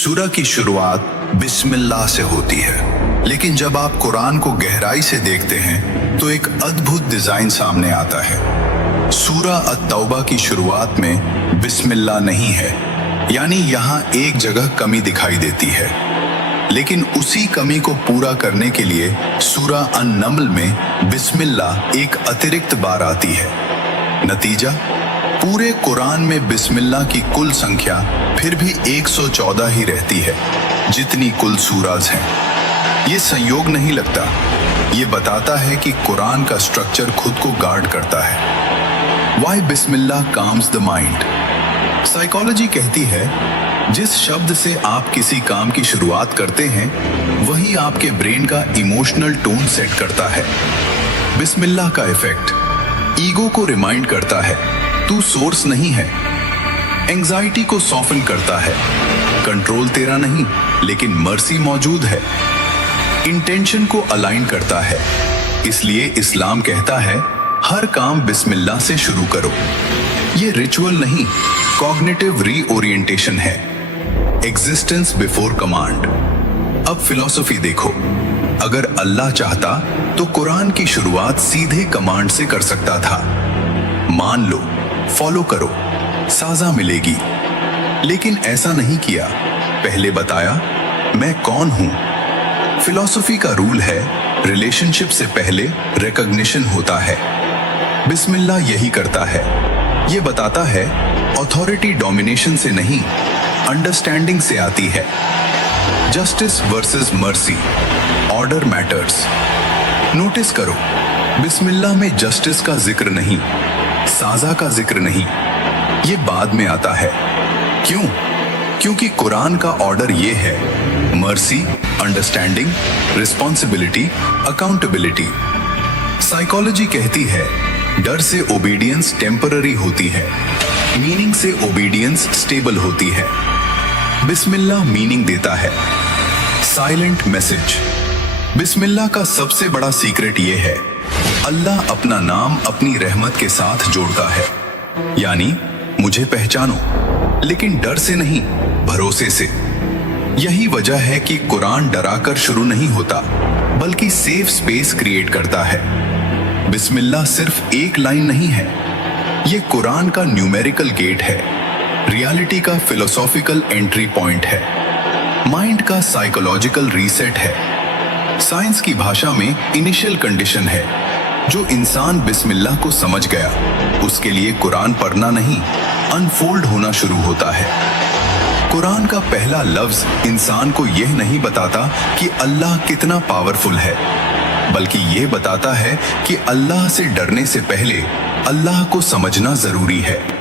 सूरह की शुरुआत बिस्मिल्लाह से होती है, लेकिन जब आप कुरान को गहराई से देखते हैं तो एक अद्भुत डिजाइन सामने आता है। सूरह अत-तौबा की शुरुआत में बिस्मिल्लाह नहीं है, यानी यहाँ एक जगह कमी दिखाई देती है, लेकिन उसी कमी को पूरा करने के लिए सूरह अन-नम्ल में बिस्मिल्लाह एक अतिरिक्त बार आती है। नतीजा, पूरे कुरान में बिस्मिल्लाह की कुल संख्या फिर भी 114 ही रहती है, जितनी कुल सूराज हैं। ये संयोग नहीं लगता, ये बताता है कि कुरान का स्ट्रक्चर खुद को गार्ड करता है। Why Bismillah calms the mind? Psychology कहती है, जिस शब्द से आप किसी काम की शुरुआत करते हैं, वही आपके ब्रेन का इमोशनल टोन सेट करता है। बिस्मिल्लाह का इफेक्ट ईगो को रिमाइंड करता है, तू सोर्स नहीं है। एंजाइटी को सॉफ्टन करता है, कंट्रोल तेरा नहीं लेकिन मर्सी मौजूद है। इंटेंशन को अलाइन करता है, इसलिए इस्लाम कहता है हर काम बिस्मिल्लाह से शुरू करो। ये रिचुअल नहीं, कॉग्निटिव रीओरिएंटेशन है। Existence before command. अब फिलॉसफी देखो, अगर अल्लाह चाहता तो कुरान की शुरुआत सीधे कमांड से कर सकता था, मान लो, फॉलो करो, साजा मिलेगी। लेकिन ऐसा नहीं किया, पहले बताया मैं कौन हूं। फिलॉसफी का रूल है, रिलेशनशिप से पहले रिकॉग्निशन होता है। बिस्मिल्लाह यही करता है, ये बताता है अथॉरिटी डोमिनेशन से नहीं, अंडरस्टैंडिंग से आती है। Justice versus mercy, order matters. Notice करो, बिस्मिल्लाह में जस्टिस का जिक्र नहीं, साजा का जिक्र नहीं, ये बाद में आता है। क्यों? क्योंकि कुरान का ऑर्डर ये है, mercy, understanding, responsibility, accountability. Psychology कहती है डर से ओबीडियंस टेम्पररी होती है, मीनिंग से ओबीडियंस स्टेबल होती है। बिस्मिल्लाह मीनिंग देता है, साइलेंट मैसेज। बिस्मिल्लाह का सबसे बड़ा सीक्रेट ये है, अल्लाह अपना नाम अपनी रहमत के साथ जोड़ता है। यानी मुझे पहचानो, लेकिन डर से नहीं, भरोसे से। यही वजह है कि कुरान डराकर शुरू नहीं होता, बल्कि सेफ स्पेस क्रिएट करता है। बिस्मिल्लाह सिर्फ एक लाइन नहीं है, ये कुरान का न्यूमेरिकल गेट है, रियलिटी का फिलोसॉफिकल एंट्री पॉइंट है, माइंड का साइकोलॉजिकल रीसेट है। साइंस की भाषा में इनिशियल कंडीशन है। जो इंसान बिस्मिल्लाह को समझ गया, उसके लिए कुरान पढ़ना नहीं, अनफोल्ड होना शुरू होता है। कुरान का पहला लफ्ज इंसान को यह नहीं बताता कि अल्लाह कितना पावरफुल है, बल्कि यह बताता है कि अल्लाह से डरने से पहले अल्लाह को समझना जरूरी है।